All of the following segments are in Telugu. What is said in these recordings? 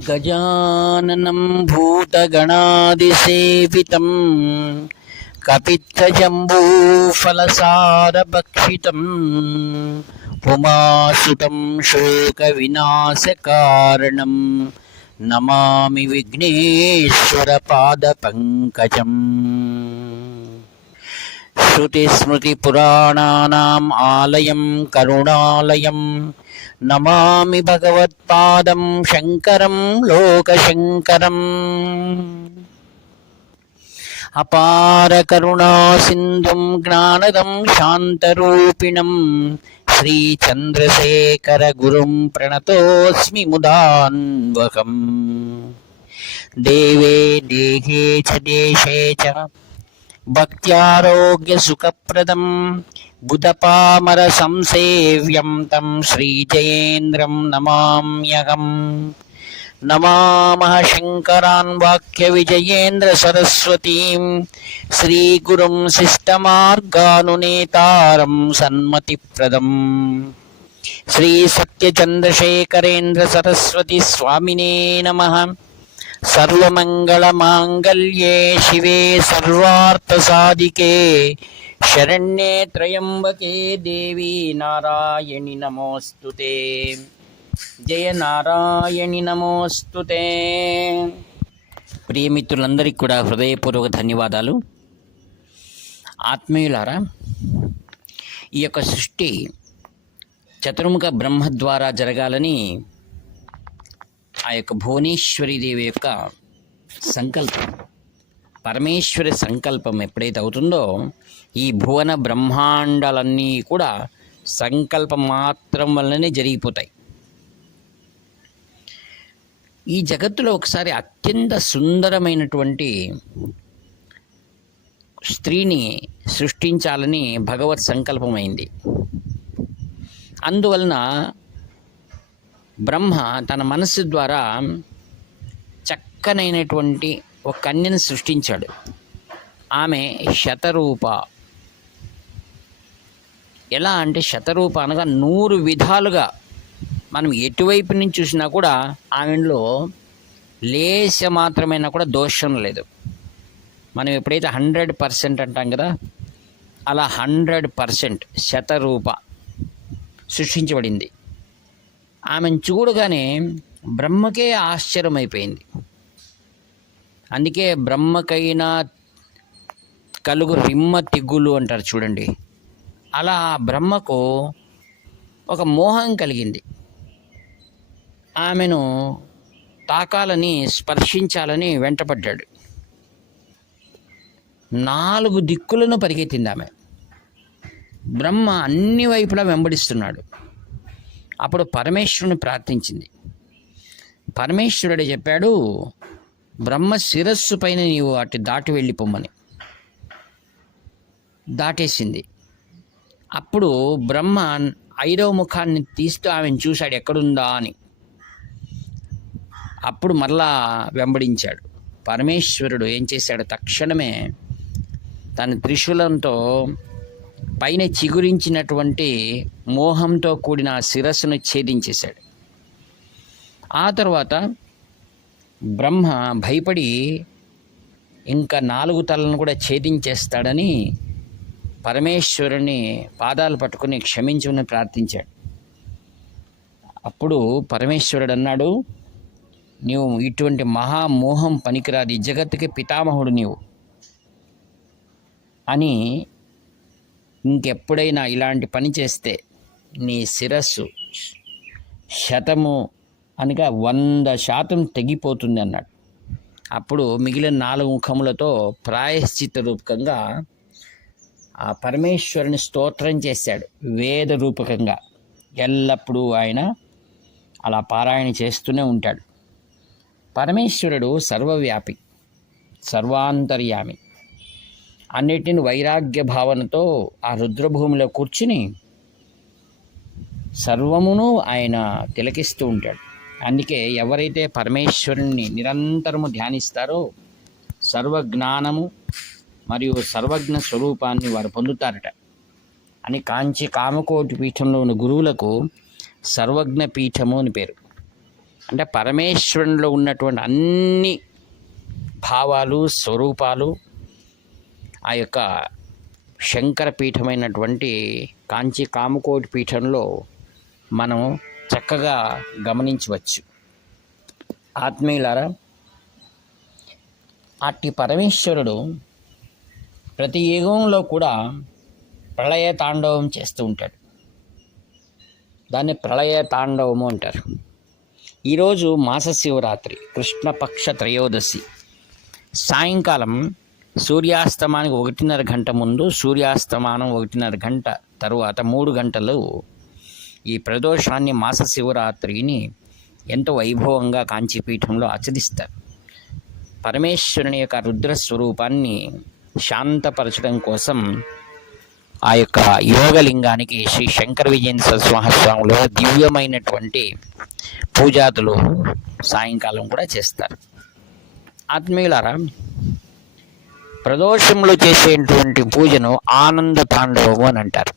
गजाननं भूतगणादिसेवितं कपित्थजम्बूफलसारभक्षितम् उमासुतं शोकविनाशकारणं नमामि विघ्नेश्वरपादपङ्कजम्। श्रुतिस्मृतिपुराणानाम् आलयं करुणालयं नमामि भगवत्पादं शङ्करं लोकशङ्करम्। अपार करुणासिन्धुं ज्ञानदं शान्तरूपिणं श्रीचन्द्रशेखरगुरुं प्रणतोऽस्मि मुदान्वहम्। देवे देहे च देशे च भक्त्यारोग्यसुखप्रदं बुधपामरसंसेव्यं तं श्रीजयेन्द्रं नमाम्यहम्। नमामः शङ्करान् वाक्यविजयेन्द्रसरस्वतीं श्रीगुरुं शिष्टमार्गानुनेतारं सन्मतिप्रदम् श्रीसत्यचन्द्रशेखरेन्द्रसरस्वती स्वामिने नमः। सर्वमङ्गलमाङ्गल्ये शिवे सर्वार्थसाधिके शरण्ये त्र्यम्बके देवी नारायणि नमोऽस्तुते। జయ నారాయణి నమోస్తుతే. ప్రియమిత్రులందరికీ కూడా హృదయపూర్వక ధన్యవాదాలు. ఆత్మీయులారా, ఈ యొక్క సృష్టి చతుర్ముఖ బ్రహ్మ ద్వారా జరగాలని ఆ యొక్క భువనేశ్వరీదేవి యొక్క సంకల్పం, పరమేశ్వరి సంకల్పం ఎప్పుడైతే అవుతుందో ఈ భువన బ్రహ్మాండాలన్నీ కూడా సంకల్పం మాత్రం వల్లనే జరిగిపోతాయి. ఈ జగత్తులో ఒకసారి అత్యంత సుందరమైనటువంటి స్త్రీని సృష్టించాలని భగవత్ సంకల్పమైంది. అందువలన బ్రహ్మ తన మనస్సు ద్వారా చక్కనైనటువంటి ఒక కన్యను సృష్టించాడు. ఆమె శతరూప. ఎలా అంటే శతరూప అనగా 100 విధాలుగా మనం ఎటువైపు నుంచి చూసినా కూడా ఆమెలో లేశ మాత్రమైనా కూడా దోషం లేదు. మనం ఎప్పుడైతే 100% అంటాం కదా, అలా 100% శతరూప సృష్టించబడింది. ఆమెను చూడగానే బ్రహ్మకే ఆశ్చర్యమైపోయింది. అందుకే బ్రహ్మకైనా కలుగు రిమ్మ తిగ్గులు అంటారు చూడండి. అలా బ్రహ్మకు ఒక మోహం కలిగింది. ఆమెను తాకాలని, స్పర్శించాలని వెంటపడ్డాడు. 4 దిక్కులను పరిగెత్తింది ఆమె. బ్రహ్మ అన్ని వైపులా వెంబడిస్తున్నాడు. అప్పుడు పరమేశ్వరుని ప్రార్థించింది. పరమేశ్వరుడు చెప్పాడు, బ్రహ్మ శిరస్సు పైన నీవు అటు దాటి వెళ్ళిపోమ్మని. దాటేసింది. అప్పుడు బ్రహ్మ 5వ ముఖాన్ని తీస్తూ ఆమెను చూశాడు ఎక్కడుందా అని. అప్పుడు మరలా వెంబడించాడు. పరమేశ్వరుడు ఏం చేశాడు, తక్షణమే తన త్రిశూలంతో పైన చిగురించినటువంటి మోహంతో కూడిన శిరస్సును ఛేదించేశాడు. ఆ తర్వాత బ్రహ్మ భయపడి ఇంకా 4 తలను కూడా ఛేదించేస్తాడని పరమేశ్వరుని పాదాలు పట్టుకుని క్షమించమని ప్రార్థించాడు. అప్పుడు పరమేశ్వరుడు అన్నాడు, నీవు ఇటువంటి మహామోహం పనికిరాదు, ఈ జగత్తుకి పితామహుడు నీవు అని. ఇంకెప్పుడైనా ఇలాంటి పని చేస్తే నీ శిరస్సు శతము అనగా 100% తెగిపోతుంది అన్నాడు. అప్పుడు మిగిలిన 4 ముఖములతో ప్రాయశ్చిత్త రూపకంగా ఆ పరమేశ్వరుని స్తోత్రం చేశాడు. వేద రూపకంగా ఎల్లప్పుడూ ఆయన అలా పారాయణ చేస్తూనే ఉంటాడు. పరమేశ్వరుడు సర్వవ్యాపి, సర్వాంతర్యామి. అన్నిటిని వైరాగ్య భావనతో ఆ రుద్రభూమిలో కూర్చుని సర్వమును ఆయన తిలకిస్తూ ఉంటాడు. అందుకే ఎవరైతే పరమేశ్వరుని నిరంతరము ధ్యానిస్తారో సర్వజ్ఞానము మరియు సర్వజ్ఞ స్వరూపాన్ని వారు పొందుతారట అని కాంచి కామకోటి పీఠంలో ఉన్న గురువులకు సర్వజ్ఞ పీఠము అని పేరు. అంటే పరమేశ్వరునిలో ఉన్నటువంటి అన్ని భావాలు, స్వరూపాలు ఆ యొక్క శంకర పీఠమైనటువంటి కాంచీ కామకోటి పీఠంలో మనం చక్కగా గమనించవచ్చు. ఆత్మీయులారా, అట్టి పరమేశ్వరుడు ప్రతి యుగంలో కూడా ప్రళయ తాండవం చేస్తూ ఉంటాడు. దాన్ని ప్రళయ తాండవము అంటారు. ఈరోజు మాస శివరాత్రి కృష్ణపక్ష త్రయోదశి సాయంకాలం సూర్యాస్తమానికి 1:30 గంట ముందు, సూర్యాస్తమానం 1:30 గంట తరువాత 3 గంటలు ఈ ప్రదోషాన్ని, మాస శివరాత్రిని ఎంతో వైభవంగా కాంచీపీఠంలో ఆచరిస్తారు. పరమేశ్వరుని యొక్క రుద్ర స్వరూపాన్ని శాంతపరచడం కోసం ఆ యొక్క యోగలింగానికి శ్రీ శంకర విజయేంద్ర మహాస్వాములు దివ్యమైనటువంటి పూజాదులు సాయంకాలం కూడా చేస్తారు. ఆత్మీయులారా, ప్రదోషంలో చేసేటువంటి పూజను ఆనంద తాండవము అని అంటారు.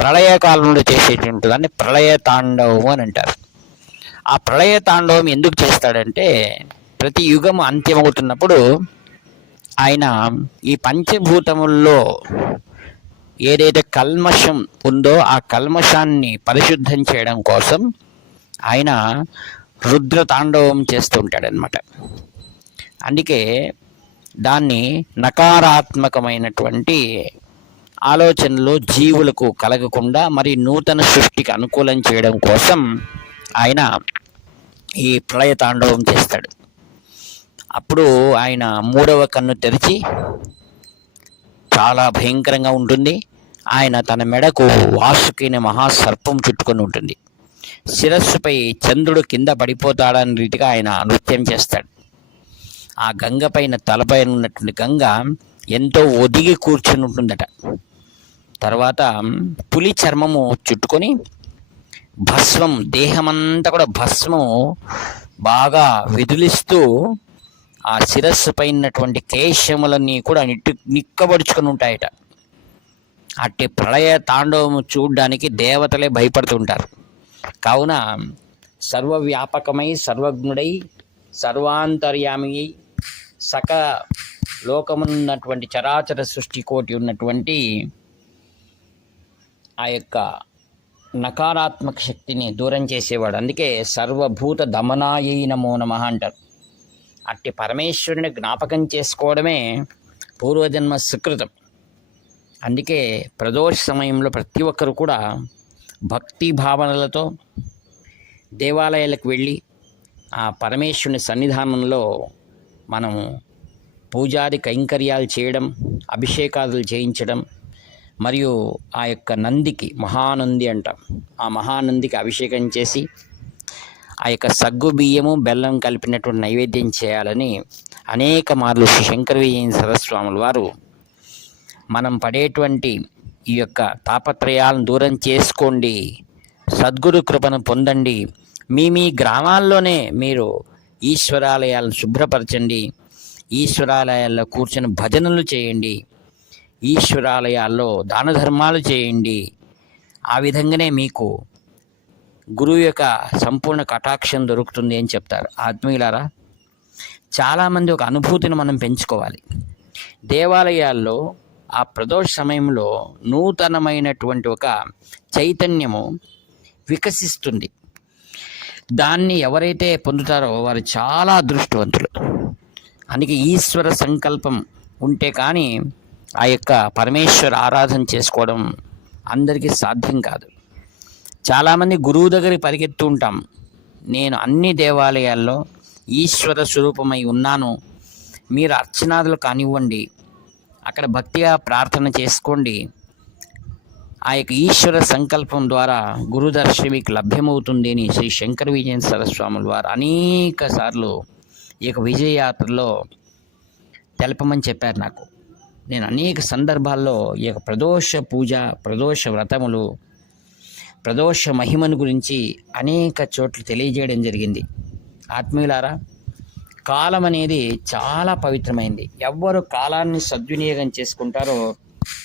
ప్రళయకాలంలో చేసేటువంటి దాన్ని ప్రళయ తాండవము అని అంటారు. ఆ ప్రళయ తాండవం ఎందుకు చేస్తాడంటే, ప్రతి యుగం అంత్యమవుతున్నప్పుడు ఆయన ఈ పంచభూతముల్లో ఏదైతే కల్మషం ఉందో ఆ కల్మషాన్ని పరిశుద్ధం చేయడం కోసం ఆయన రుద్ర తాండవం చేస్తూ ఉంటాడనమాట. అందుకే దాన్ని నకారాత్మకమైనటువంటి ఆలోచనలు జీవులకు కలగకుండా మరి నూతన సృష్టికి అనుకూలం చేయడం కోసం ఆయన ఈ ప్రళయ తాండవం చేస్తాడు. అప్పుడు ఆయన 3వ కన్ను తెరిచి, చాలా భయంకరంగా ఉంటుంది, ఆయన తన మెడకు వాసుకైన మహాసర్పం చుట్టుకొని ఉంటుంది. శిరస్సుపై చంద్రుడు కింద పడిపోతాడని రీతిగా ఆయన నృత్యం చేస్తాడు. ఆ గంగ పైన, తలపైన ఉన్నటువంటి గంగ ఎంతో ఒదిగి కూర్చొని ఉంటుందట. తర్వాత పులి చర్మము చుట్టుకొని భస్మం, దేహమంతా కూడా భస్మం బాగా విదిలిస్తూ ఆ శిరస్సు పైనటువంటి కేశములన్నీ కూడా నిక్కబడుచుకొని ఉంటాయట. అట్టి ప్రళయ తాండవం చూడడానికి దేవతలే భయపడుతుంటారు. కావున సర్వవ్యాపకమై, సర్వజ్ఞుడై, సర్వాంతర్యామి, సక లోకమున్నటువంటి చరాచర సృష్టి కోటి ఉన్నటువంటి ఆ యొక్క నకారాత్మక శక్తిని దూరం చేసేవాడు. అందుకే సర్వభూత దమనాయై నమో నమః అంటారు. అట్టి పరమేశ్వరుని జ్ఞాపకం చేసుకోవడమే పూర్వజన్మ సుకృతం. అందుకే ప్రదోష సమయంలో ప్రతి ఒక్కరు కూడా భక్తి భావనలతో దేవాలయాలకు వెళ్ళి ఆ పరమేశ్వరుని సన్నిధానంలో మనం పూజాది కైంకర్యాలు చేయడం, అభిషేకాదులు చేయించడం, మరియు ఆ యొక్క నందికి, మహానంది అంటాం, ఆ మహానందికి అభిషేకం చేసి ఆ యొక్క సగ్గు బియ్యము బెల్లం కలిపినటువంటి నైవేద్యం చేయాలని అనేక మార్లు శ్రీ శంకర విజయేంద్ర సరస్వాముల వారు మనం పడేటువంటి ఈ యొక్క తాపత్రయాలను దూరం చేసుకోండి, సద్గురు కృపను పొందండి, మీ గ్రామాల్లోనే మీరు ఈశ్వరాలయాలను శుభ్రపరచండి, ఈశ్వరాలయాల్లో కూర్చొని భజనలు చేయండి, ఈశ్వరాలయాల్లో దాన ధర్మాలు చేయండి. ఆ విధంగానే మీకు గురువు యొక్క సంపూర్ణ కటాక్షం దొరుకుతుంది అని చెప్తారు. ఆత్మీయులారా, చాలామంది ఒక అనుభూతిని మనం పెంచుకోవాలి. దేవాలయాల్లో ఆ ప్రదోష సమయంలో నూతనమైనటువంటి ఒక చైతన్యము వికసిస్తుంది. దాన్ని ఎవరైతే పొందుతారో వారు చాలా అదృష్టవంతులు. అందుకే ఈశ్వర సంకల్పం ఉంటే కానీ ఆ యొక్క పరమేశ్వర ఆరాధన చేసుకోవడం అందరికీ సాధ్యం కాదు. చాలామంది గురువు దగ్గరికి పరిగెత్తు ఉంటాం. నేను అన్ని దేవాలయాల్లో ఈశ్వర స్వరూపమై ఉన్నాను, మీరు అర్చనాదులు కానివ్వండి, అక్కడ భక్తిగా ప్రార్థన చేసుకోండి, ఆ యొక్క ఈశ్వర సంకల్పం ద్వారా గురుదర్శనం మీకు లభ్యమవుతుంది అని శ్రీ శంకర విజయేంద్ర సరస్వాముల వారు అనేక సార్లు ఈ యొక్క విజయయాత్రలో తెలపమని చెప్పారు నాకు. నేను అనేక సందర్భాల్లో ఈ యొక్క ప్రదోష పూజ, ప్రదోష వ్రతములు, ప్రదోష మహిమను గురించి అనేక చోట్ల తెలియజేయడం జరిగింది. ఆత్మీయులారా, కాలం అనేది చాలా పవిత్రమైంది. ఎవ్వరు కాలాన్ని సద్వినియోగం చేసుకుంటారో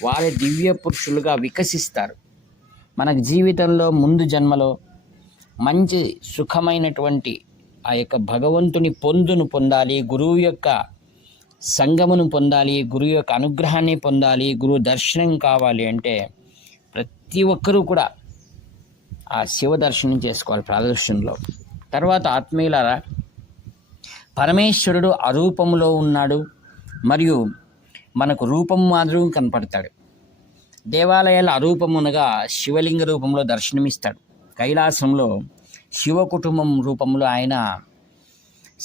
వారి దివ్య పురుషులుగా వికసిస్తారు. మనకు జీవితంలో ముందు జన్మలో మంచి సుఖమైనటువంటి ఆ యొక్క భగవంతుని పొందాలి, గురువు యొక్క సంగమును పొందాలి, గురువు యొక్క అనుగ్రహాన్ని పొందాలి, గురువు దర్శనం కావాలి అంటే ప్రతి ఒక్కరూ కూడా ఆ శివ దర్శనం చేసుకోవాలి ప్రదర్శనలో. తర్వాత ఆత్మీయులారా, పరమేశ్వరుడు అరూపంలో ఉన్నాడు మరియు మనకు రూపం మాదిరి కనపడతాడు. దేవాలయాల అరూపమునగా శివలింగ రూపంలో దర్శనమిస్తాడు. కైలాసంలో శివ కుటుంబం రూపంలో ఆయన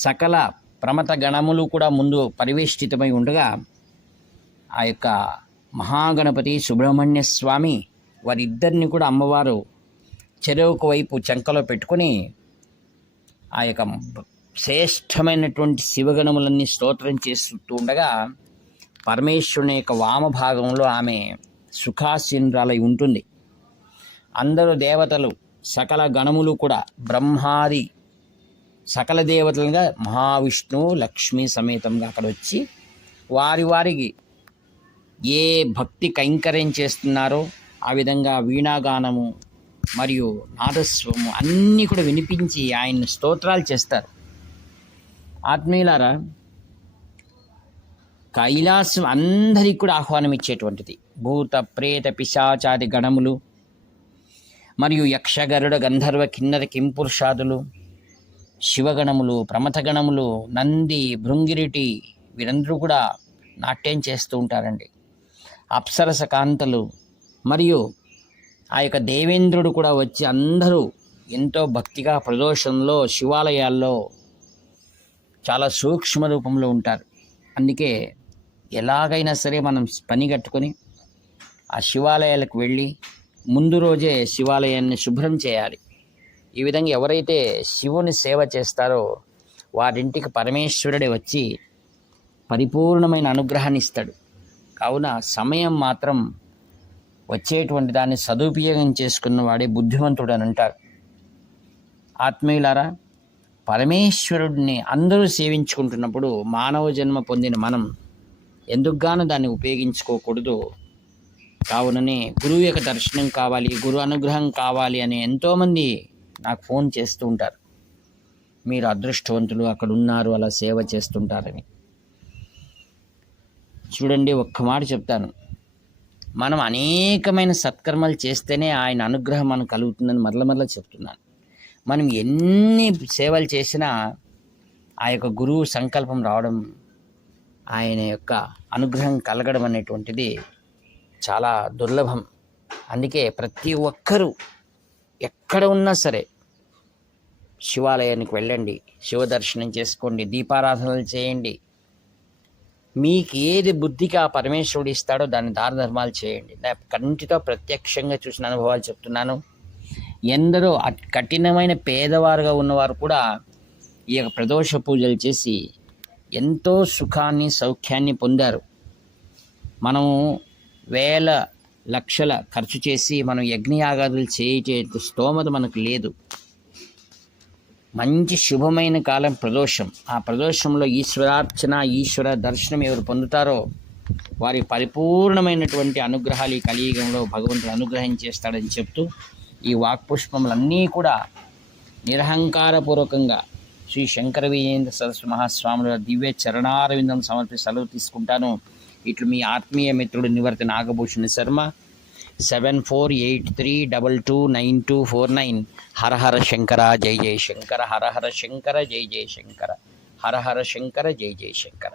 సకల ప్రమత గణములు కూడా ముందు పరివేష్టితమై ఉండగా ఆ యొక్క మహాగణపతి సుబ్రహ్మణ్య స్వామి వారిద్దరిని కూడా అమ్మవారు చెరువుకు వైపు చంకలో పెట్టుకొని ఆ యొక్క శ్రేష్టమైనటువంటి శివగణములన్నీ స్తోత్రం చేస్తూ ఉండగా పరమేశ్వరుని యొక్క వామభాగంలో ఆమె సుఖాసీనురాలై ఉంటుంది. అందరూ దేవతలు సకల గణములు కూడా బ్రహ్మాది సకల దేవతలుగా మహావిష్ణువు లక్ష్మీ సమేతంగా అక్కడ వచ్చి వారికి ఏ భక్తి కైంకర్యం చేస్తున్నారో ఆ విధంగా వీణాగానము మరియు నాదస్వము అన్నీ కూడా వినిపించి ఆయన్ని స్తోత్రాలు చేస్తారు. ఆత్మీయులారా, కైలాసం అందరికీ కూడా ఆహ్వానం ఇచ్చేటువంటిది. భూత ప్రేత పిశాచాది గణములు మరియు యక్షగరుడ గంధర్వ కిన్నర కింపురుషాదులు, శివగణములు, ప్రమథగణములు, నంది, భృంగిరిటి వీరందరూ కూడా నాట్యం చేస్తూ ఉంటారండి. అప్సరస కాంతలు మరియు ఆ యొక్క దేవేంద్రుడు కూడా వచ్చి అందరూ ఎంతో భక్తిగా ప్రదోషంలో శివాలయాల్లో చాలా సూక్ష్మ రూపంలో ఉంటారు. అందుకే ఎలాగైనా సరే మనం పని కట్టుకొని ఆ శివాలయాలకు వెళ్ళి ముందు రోజే శివాలయాన్ని శుభ్రం చేయాలి. ఈ విధంగా ఎవరైతే శివుని సేవ చేస్తారో వారింటికి పరమేశ్వరుడే వచ్చి పరిపూర్ణమైన అనుగ్రహాన్ని ఇస్తాడు. కావున సమయం మాత్రం వచ్చేటువంటి దాన్ని సదుపయోగం చేసుకున్నవాడే బుద్ధిమంతుడు అని అంటారు. ఆత్మీయులారా, పరమేశ్వరుడిని అందరూ సేవించుకుంటున్నప్పుడు మానవ జన్మ పొందిన మనం ఎందుకుగానో దాన్ని ఉపయోగించుకోకూడదు. కావుననే గురువు యొక్క దర్శనం కావాలి, గురు అనుగ్రహం కావాలి అని ఎంతోమంది నాకు ఫోన్ చేస్తూ ఉంటారు. మీరు అదృష్టవంతులు, అక్కడ ఉన్నారు, అలా సేవ చేస్తుంటారని. చూడండి, ఒక్క మాట చెప్తాను. మనం అనేకమైన సత్కర్మలు చేస్తేనే ఆయన అనుగ్రహం మనకు కలుగుతుందని మరల చెప్తున్నాను. మనం ఎన్ని సేవలు చేసినా ఆ యొక్క గురువు సంకల్పం రావడం, ఆయన యొక్క అనుగ్రహం కలగడం అనేటువంటిది చాలా దుర్లభం. అందుకే ప్రతి ఒక్కరూ ఎక్కడ ఉన్నా సరే శివాలయానికి వెళ్ళండి, శివ దర్శనం చేసుకోండి, దీపారాధనలు చేయండి. మీకు ఏది బుద్ధికి ఆ పరమేశ్వరుడు ఇస్తాడో దాన్ని దాన ధర్మాలు చేయండి. నా కంటితో ప్రత్యక్షంగా చూసిన అనుభవాలు చెప్తున్నాను. ఎందరో కఠినమైన పేదవారుగా ఉన్నవారు కూడా ఈ యొక్క ప్రదోష పూజలు చేసి ఎంతో సుఖాన్ని సౌఖ్యాన్ని పొందారు. మనము వేల లక్షల ఖర్చు చేసి మనం యజ్ఞయాగాదులు చేసే స్తోమత మనకు లేదు. మంచి శుభమైన కాలం ప్రదోషం. ఆ ప్రదోషంలో ఈశ్వరార్చన, ఈశ్వర దర్శనం ఎవరు పొందుతారో వారి పరిపూర్ణమైనటువంటి అనుగ్రహాలు ఈ కలియుగంలో భగవంతుడు అనుగ్రహం చేస్తాడని చెప్తూ ఈ వాక్పుష్పములన్నీ కూడా నిరహంకారపూర్వకంగా శ్రీ శంకర విజయేంద్ర సరస్వతి మహాస్వాముల దివ్య చరణారవిందం సమర్పి సెలవు తీసుకుంటాను. ఇట్లు మీ ఆత్మీయ మిత్రుడు నివర్తి నాగభూషణ శర్మ. 7483229249. హర హర శంకర జై జయ శంకర. హర హర శంకర జై జయ శంకర. హర హర శంకర జై జయ శంకర.